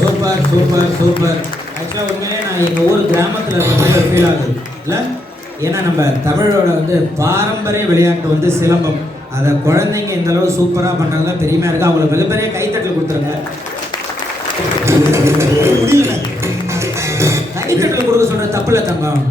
Super super super. ஆக்சுவலாக உண்மையிலே நான் எங்கள் ஊர் கிராமத்தில் இருக்க மாதிரி ஃபீல் ஆகுது இல்லை? ஏன்னா நம்ம தமிழோட பாரம்பரிய விளையாட்டு சிலம்பம். அதை குழந்தைங்க இந்த அளவு சூப்பராக பண்ணாங்க, பெருமையாக இருக்குது. அவங்களுக்கு மிகப்பெரிய கைத்தட்டல் கொடுத்துருங்க. கைத்தட்டல் கொடுக்க சொல்கிற தப்பு இல்லை தங்கம்.